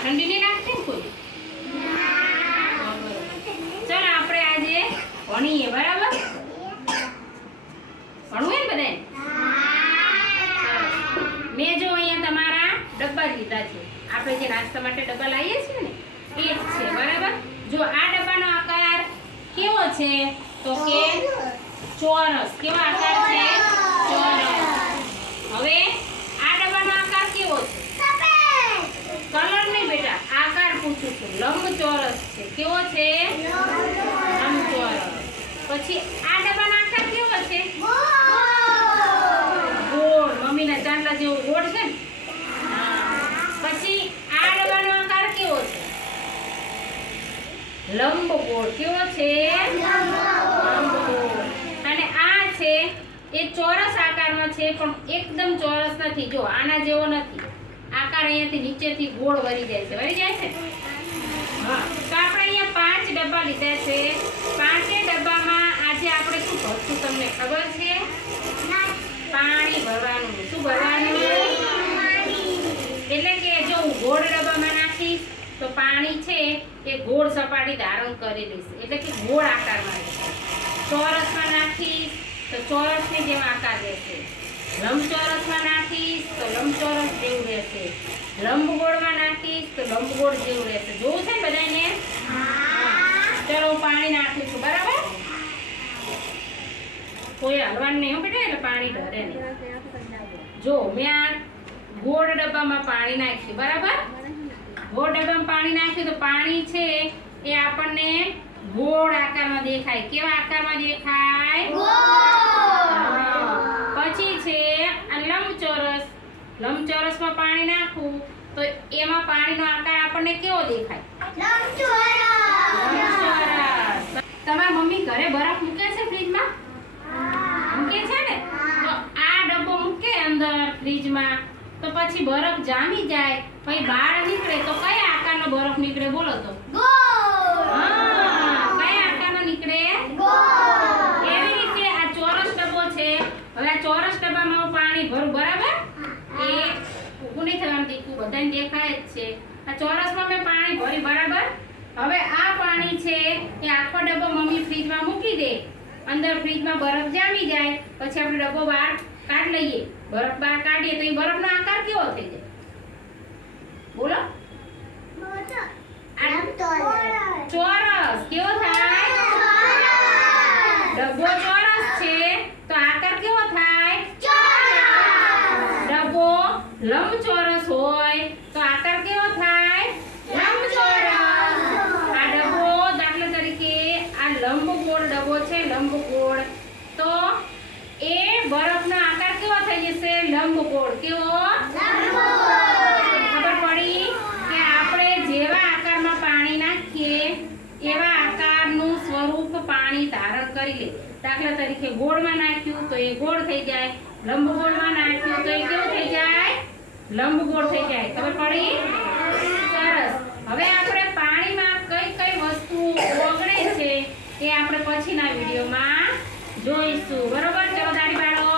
ઠંડી નહીં લાગતી ને કોઈ? ચાલો આપણે આજે ભણીએ, બરાબર? ભણવું ને બધાને? મેં જો અહીંયા તમારા ડબ્બા લીધા છે. આપણે જે નાસ્તા માટે ડબ્બા લાવીએ છીએ ને એ જ છે, બરાબર? જો આ ડબ્બાનો આકાર કેવો છે તો કે ચોરસ. કેવો આકાર છે? ચોરસ. હવે આ ડબ્બાનો આકાર કેવો છે? કલર નહીં બેટા, આકાર પૂછું છું. લંબચોરસ છે. કેવો છે? લંબચોરસ. પછી આ ડબ્બાનો આકાર કેવો છે? ગોળ. મમ્મીના ચાંદલા જેવો ગોળ છે ને. પછી આ ડબ્બાનો આકાર કેવો છે? લંબગોળ. કેવો છે? લંબગોળ. અને આ છે એ ચોરસ આકારમાં છે પણ એકદમ ચોરસ નથી. જો આના જેવો નથી. આકાર અહીંયાથી નીચેથી ગોળ વળી જાય છે. વળી જાય છે? હા. તો આપણે અહીંયા 5 ડબ્બા લીધા છે. 5 ડબ્બામાં આજે આપણે શું ભરશું તમને ખબર છે? પાણી ભરવાનું. શું ભરવાનું? એટલે કે જો હું ગોળ ડબ્બામાં નાખીશ તો પાણી છે એ ગોળ સપાટી ધારણ કરી લેશે. એટલે કે ગોળ આકારમાં રહેશે. ચોરસમાં નાખીશ તો ચોરસની જેમ આકાર રહેશે. લંબચોરસમાં નાખીશ તો લંબચોરસ જેવું રહેશે. લંબગોળમાં નાખીશ તો લંબગોળ જેવું રહેશે. જોવું છે ને બધાને? ચલો હું પાણી નાખું છું, બરાબર? કોઈ હલવાનું નહીં હો બેટા, એટલે પાણી ઢરે નહીં. જો મેં આ ગોળ ડબ્બામાં પાણી નાખ્યું, બરાબર? ગોળ ડબ્બામાં પાણી નાખ્યું તો પાણી છે એ આપણને ગોળ આકારમાં દેખાય. કેવા આકારમાં દેખાય? પછી છે આ લંબચોરસ. લંબચોરસમાં પાણી નાખું તો એમાં પાણીનો આકાર આપણને કેવો દેખાય? લંબચોરસ. તમારા મમ્મી ઘરે બરફ મૂકે છે ફ્રીજમાં? મૂકે છે ને? તો આ ડબ્બો મૂકે અંદર ફ્રીજમાં તો પછી બરફ જામી જાય, પછી બહાર નીકળે તો કયા આકારનો બરફ નીકળે? બોલો તો. હા, કયા આકારનો નીકળે? એવી રીતે આ ચોરસ ડબ્બો છે. હવે આ ચોરસ ડબ્બામાં હું પાણી ભરું, બરાબર? એ ઊભું નહીં થવાનું દીકું, બધાને દેખાય જ છે. આ ચોરસમાં મેં પાણી ભરી, બરાબર? હવે આ પાણી છે એ આખો ડબ્બો મમ્મી ફ્રીજમાં મૂકી દે. અંદર ફ્રીજમાં બરફ જામી જાય પછી આપણે ડબ્બો બહાર કાઢી લઈએ. બરફ બહાર કાઢીએ તો એ બરફનો આકાર કેવો થઈ જાય? બોલો. ચોરસ. કેવો થાય? ડબ્બો ચોરસ છે તો આકાર કેવો થાય? ડબ્બો લંબચોરસ હોય તો આકાર કેવો થાય? લંબચોરસ. આ ડબ્બો દાખલા તરીકે આ લંબગોળ ડબ્બો છે, લંબગોળ, તો એ બરફનો આકાર કેવો થઈ જશે? લંબગોળ. કેવો? ખબર પડી કે આપણે જેવા આકારમાં પાણી નાખીએ એવા આકારનું સ્વરૂપ પાણી ધારણ કરી લે. દાખલા તરીકે ગોળમાં નાખ્યું તો એ ગોળ થઈ જાય. લંબગોળમાં નાખ્યું તો એ કેવું થઈ જાય? લંબગોળ થઈ જાય. ખબર પડી? સરસ. હવે આપણે પાણીમાં કઈ કઈ વસ્તુ ઓગળે છે એ આપણે પછીના વિડીયોમાં જોઈશું, બરોબર? ચલો તાળી પાડો.